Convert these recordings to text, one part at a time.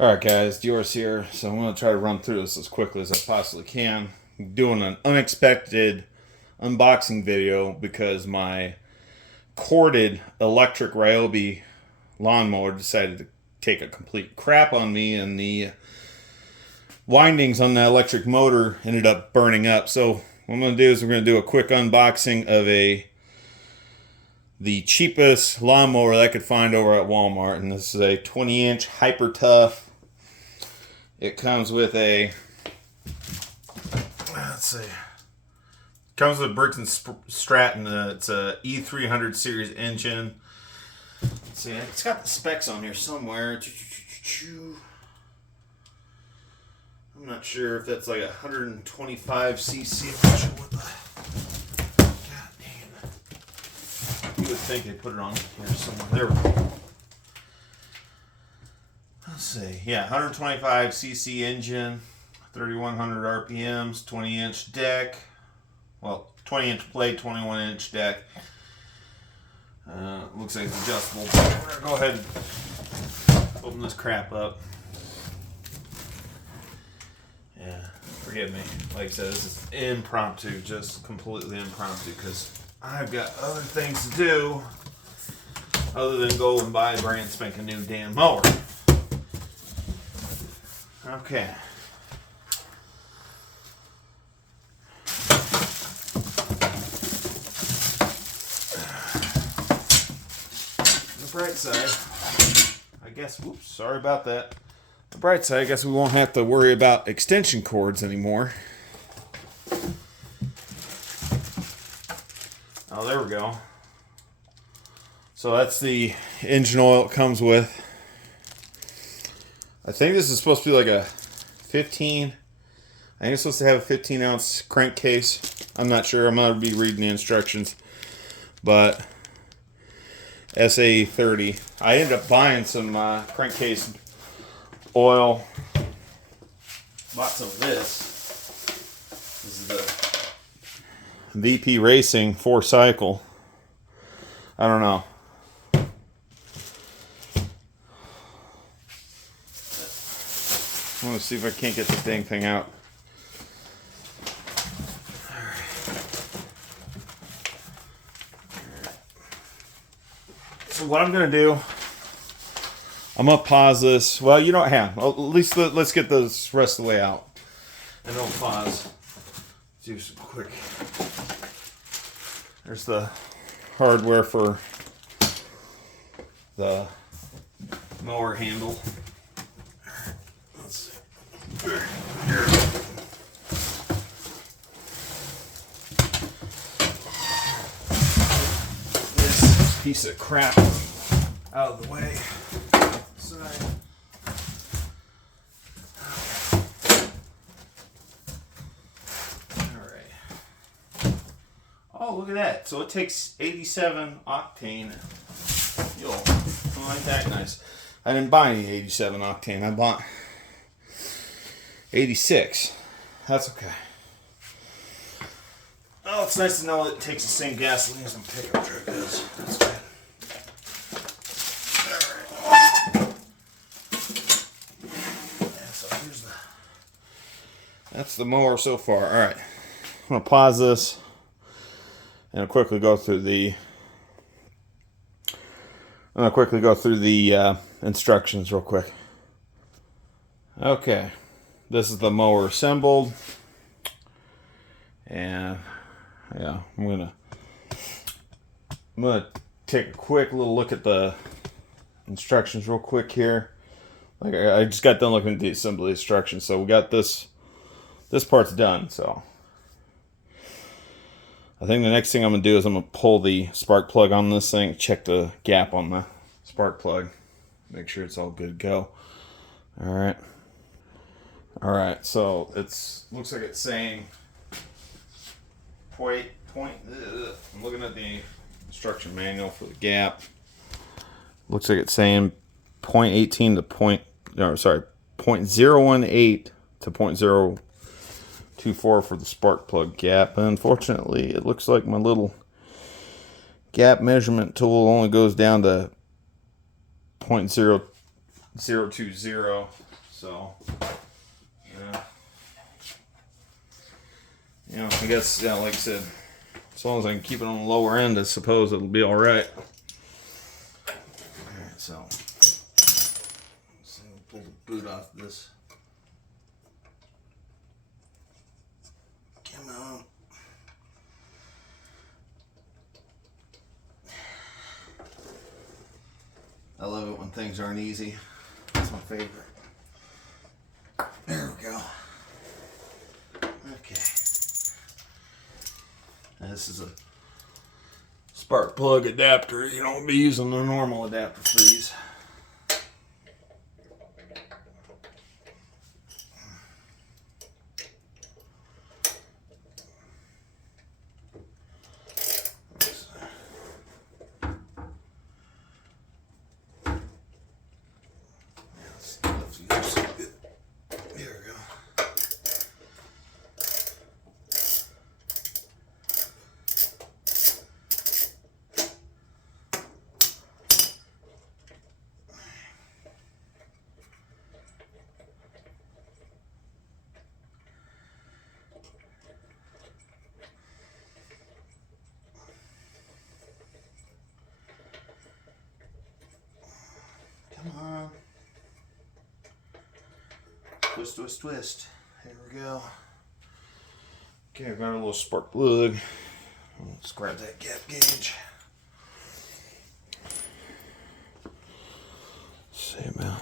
Alright guys, Dior's here, so I'm going to try to run through this as quickly as I possibly can. I'm doing an unexpected unboxing video because my corded electric Ryobi lawnmower decided to take a complete crap on me, and the windings on the electric motor ended up burning up. So what I'm going to do is we're going to do a quick unboxing of the cheapest lawnmower that I could find over at Walmart, and this is a 20-inch Hyper Tough. It comes with a, let's see, comes with Briggs & Stratton. It's a E300 series engine. Let's see, it's got the specs on here somewhere. I'm not sure if that's like 125 cc. I'm not sure what the, god damn. You would think they put it on here somewhere. There we go. Let's see. Yeah, 125 cc engine, 3,100 RPMs, 20-inch deck. Well, 20-inch blade, 21-inch deck. Looks like it's adjustable. We're going to go ahead and open this crap up. Yeah, forgive me. Like I said, this is impromptu, just completely impromptu, because I've got other things to do other than go and buy a brand spanking new damn mower. Okay. The bright side, I guess, whoops, sorry about that. The bright side, I guess we won't have to worry about extension cords anymore. Oh, there we go. So that's the engine oil it comes with. I think this is supposed to be like a 15. I think it's supposed to have a 15-ounce crankcase. I'm not sure. I'm going to be reading the instructions. But SA30. I ended up buying some crankcase oil. Bought some of this. This is the VP Racing 4-cycle. I don't know. I want to see if I can't get this dang thing out. So what I'm going to do, I'm going to pause this. Well, you don't have. At least let's get this rest of the way out. And don't pause. Do some quick. There's the hardware for the mower handle. This piece of crap out of the way. Side. Alright. Oh, look at that. So it takes 87 octane fuel. Oh, ain't that nice? I didn't buy any 87 octane. I bought 86. That's okay. Oh, it's nice to know that it takes the same gasoline as my pickup truck does. That's good. Alright. Yeah, so here's that's the mower so far. Alright. I'm going to pause this and I'll quickly go through the instructions real quick. Okay. This is the mower assembled, and yeah, I'm gonna take a quick little look at the instructions real quick here. Like I just got done looking at the assembly instructions, so we got this part's done. So I think the next thing I'm gonna do is I'm gonna pull the spark plug on this thing, check the gap on the spark plug, make sure it's all good to go. All right. Alright, so looks like it's saying I'm looking at the instruction manual for the gap. Looks like it's saying 0.18 to 0.018 to 0.024 for the spark plug gap. But unfortunately, it looks like my little gap measurement tool only goes down to 0.0020. So, yeah. You know, I guess, yeah, like I said, as long as I can keep it on the lower end, I suppose it'll be alright. Alright, so, let's see, we'll pull the boot off this. Come on. I love it when things aren't easy. That's my favorite. There we go. Okay. And this is a spark plug adapter. You don't be using the normal adapter for these. Come on. Twist, twist, twist. Here we go. Okay, I've got a little spark plug. Let's grab that gap gauge. Let's see about.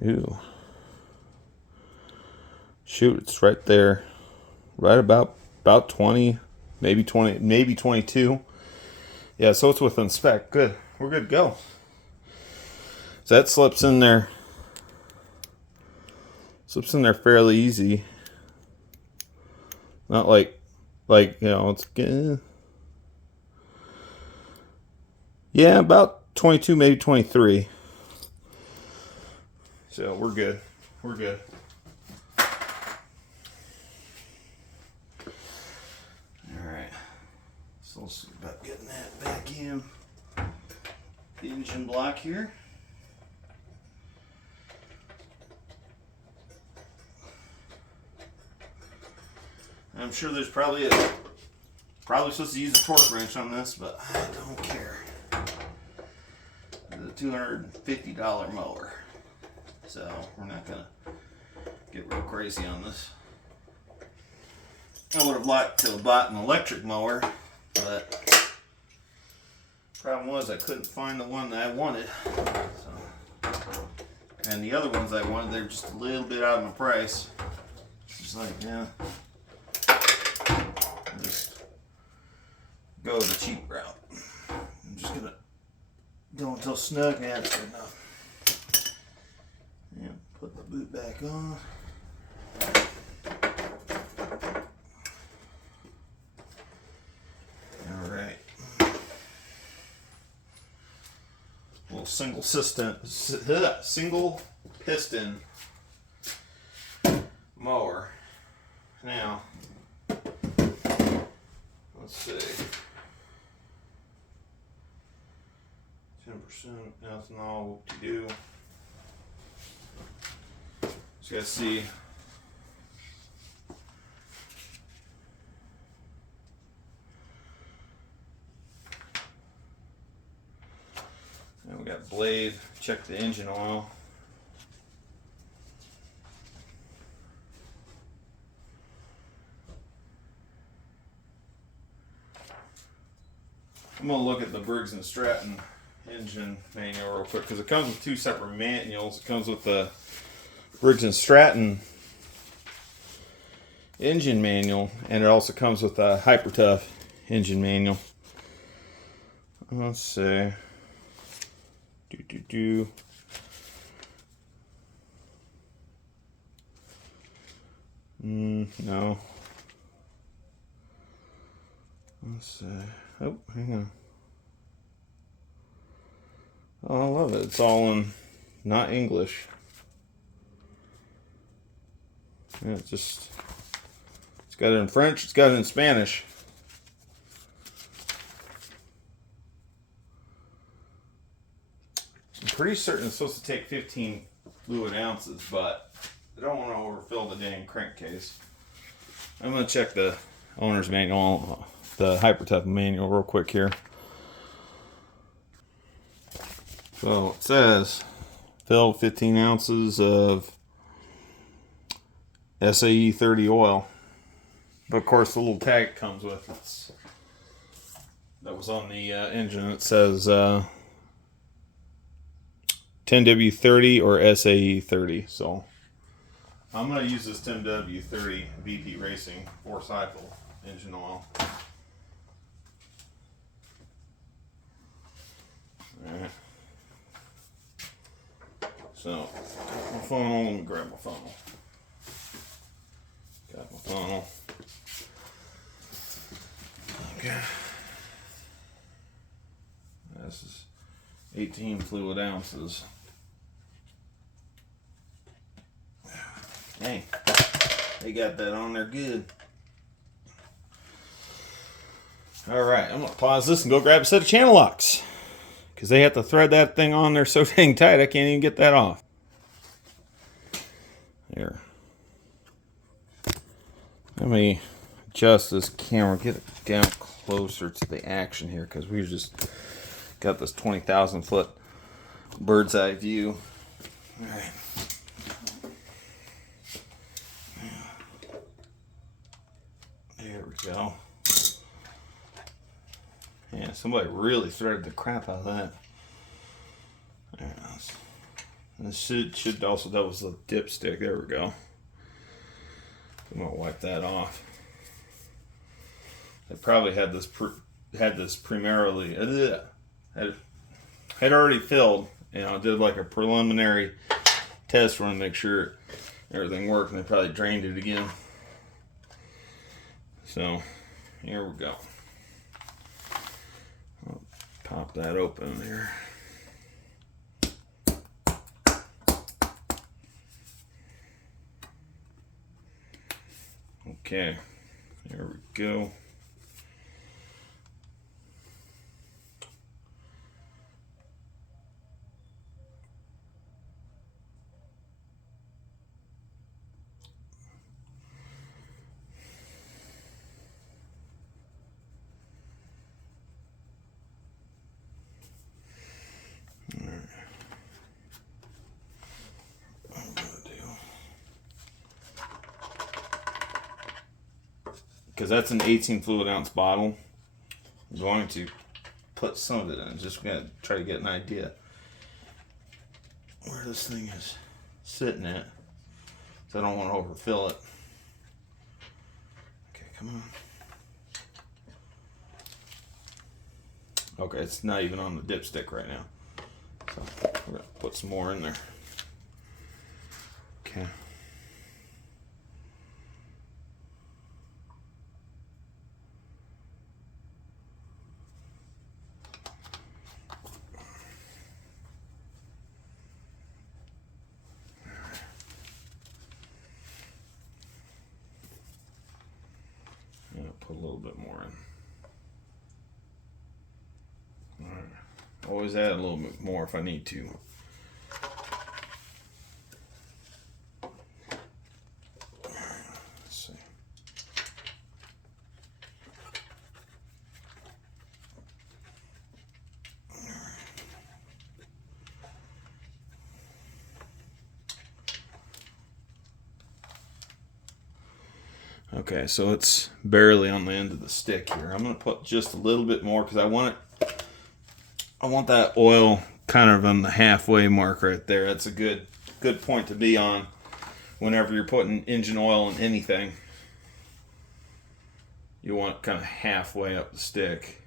Ew. Shoot, it's right there. Right about 20, maybe 20, maybe 22. Yeah, so it's within spec. Good. We're good to go. So that slips in there. Slips in there fairly easy. Not like you know, it's yeah, about 22, maybe 23. So we're good. We're good. So let's see about getting that back in the engine block here. I'm sure there's probably supposed to use a torque wrench on this, but I don't care. It's a $250 mower, so we're not gonna get real crazy on this. I would have liked to have bought an electric mower, but problem was I couldn't find the one that I wanted. So, and the other ones I wanted, they're just a little bit out of my price. Just like, yeah, just go the cheap route. I'm just gonna go until snug. Yeah, that's good enough. And put the boot back on. Single piston mower. Now, let's see. 10% ethanol to do. Just gotta see. And we got blade, check the engine oil. I'm going to look at the Briggs & Stratton engine manual real quick because it comes with two separate manuals. It comes with the Briggs & Stratton engine manual, and it also comes with a Hyper Tough engine manual. Let's see. No. Let's see. Oh, hang on. Oh, I love it. It's all in not English. Yeah, it's got it in French, it's got it in Spanish. I'm pretty certain it's supposed to take 15 fluid ounces, but I don't want to overfill the dang crankcase. I'm going to check the owner's manual, the Hypertough manual real quick here. So it says fill 15 ounces of SAE 30 oil. But of course the little tag it comes with, that was on the engine, it says 10W30 or SAE 30. So I'm going to use this 10W30 VP Racing 4-cycle engine oil. Alright. So, got my funnel. Let me grab my funnel. Got my funnel. Okay. This is 18 fluid ounces. Hey, they got that on there good. Alright, I'm going to pause this and go grab a set of channel locks. Because they have to thread that thing on there so dang tight, I can't even get that off. There. Let me adjust this camera, get it down closer to the action here, because we've just got this 20,000 foot bird's eye view. All right. There we go. Yeah, somebody really threaded the crap out of that. There it is. This should also, that was the dipstick. There we go. I'm gonna wipe that off. I probably had this primarily had already filled. You know, did like a preliminary test run to make sure everything worked, and I probably drained it again. So here we go. I'll pop that open there. Okay, there we go. Because that's an 18 fluid ounce bottle, I'm going to put some of it in. Just gonna try to get an idea where this thing is sitting at, so I don't want to overfill it. Okay, come on. Okay, it's not even on the dipstick right now, so we're gonna put some more in there. Okay. Put a little bit more in. All right. Always add a little bit more if I need to. Let's see. Okay, so it's barely on the end of the stick here. I'm going to put just a little bit more because I want that oil kind of on the halfway mark right there. That's a good point to be on whenever you're putting engine oil in anything. You want it kind of halfway up the stick.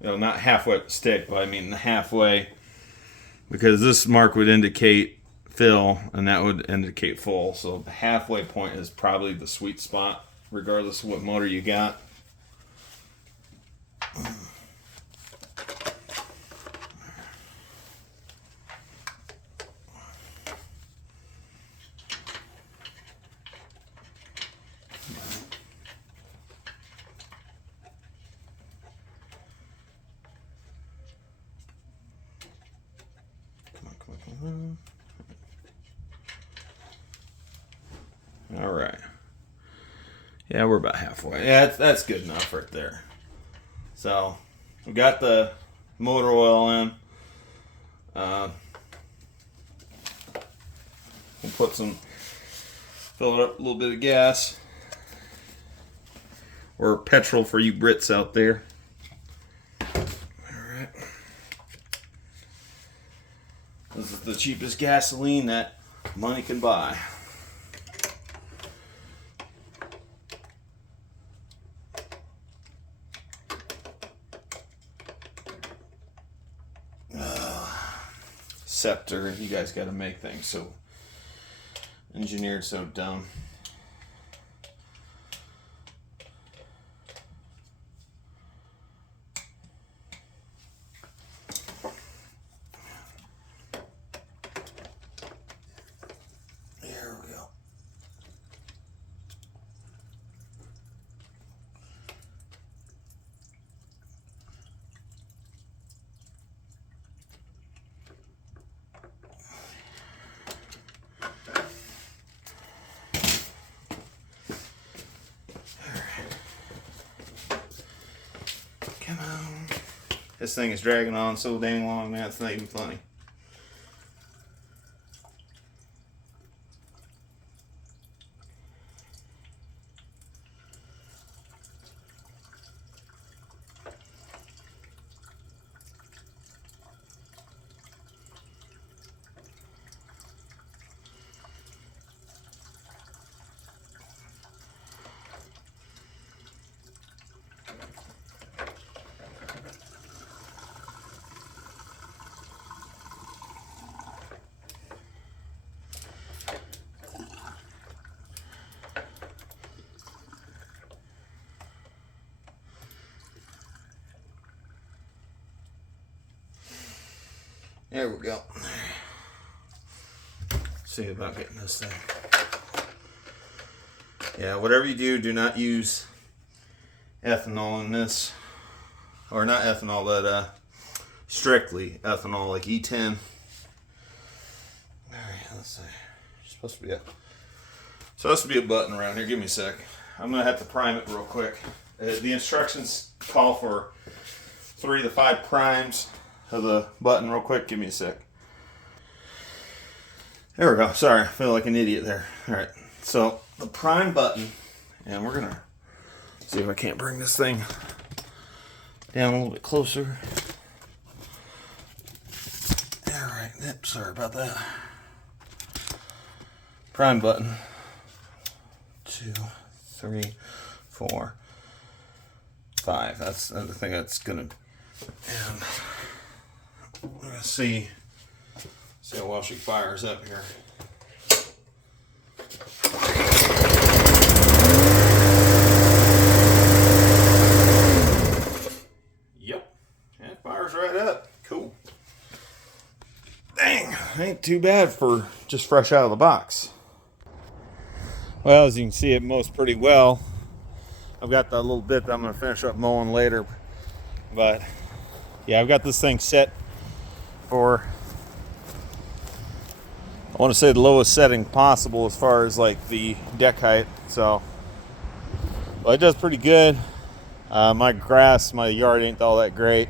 You know, not halfway up the stick, but I mean halfway, because this mark would indicate fill and that would indicate full. So the halfway point is probably the sweet spot, regardless of what motor you got. All right. Yeah, we're about halfway. Yeah, that's good enough right there. So, we got the motor oil in. We'll fill it up a little bit of gas. Or petrol for you Brits out there. Alright. This is the cheapest gasoline that money can buy. Scepter, you guys got to make things so engineered so dumb. There we go. Come on. This thing is dragging on so dang long, man, it's not even funny. There we go. See about getting this thing. Yeah, whatever you do, do not use ethanol in this. Or not ethanol, but strictly ethanol, like E10. Alright, let's see. Supposed to be a button around here. Give me a sec. I'm gonna have to prime it real quick. The instructions call for 3 to 5 primes of the button real quick. Give me a sec. There we go. Sorry, I feel like an idiot there. Alright, so the prime button, and we're gonna see if I can't bring this thing down a little bit closer. Alright, sorry about that. Prime button. 2, 3, 4, 5. That's the thing that's gonna, and we're gonna see how well she fires up here. Yep, and it fires right up. Cool. Dang, ain't too bad for just fresh out of the box. Well, as you can see, it mows pretty well. I've got that little bit that I'm going to finish up mowing later. But, yeah, I've got this thing set for, I want to say, the lowest setting possible as far as, like, the deck height. So, well, it does pretty good. My grass, my yard ain't all that great.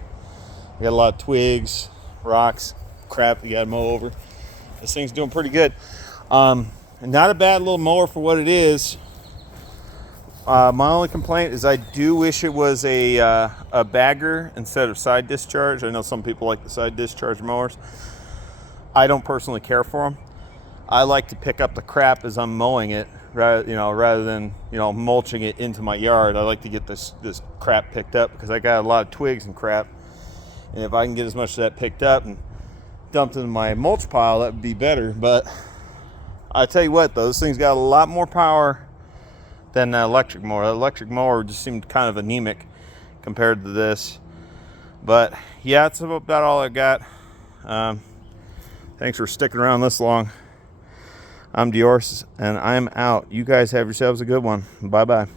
I got a lot of twigs, rocks, crap you got to mow over. This thing's doing pretty good. Not a bad little mower for what it is. My only complaint is I do wish it was a bagger instead of side discharge. I know some people like the side discharge mowers. I don't personally care for them. I like to pick up the crap as I'm mowing it, rather than mulching it into my yard. I like to get this crap picked up because I got a lot of twigs and crap. And if I can get as much of that picked up and dumped in my mulch pile, that would be better. But I tell you what, those things got a lot more power than the electric mower. The electric mower just seemed kind of anemic compared to this. But yeah, that's about all I got. Thanks for sticking around this long. I'm Diorce, and I'm out. You guys have yourselves a good one. Bye-bye.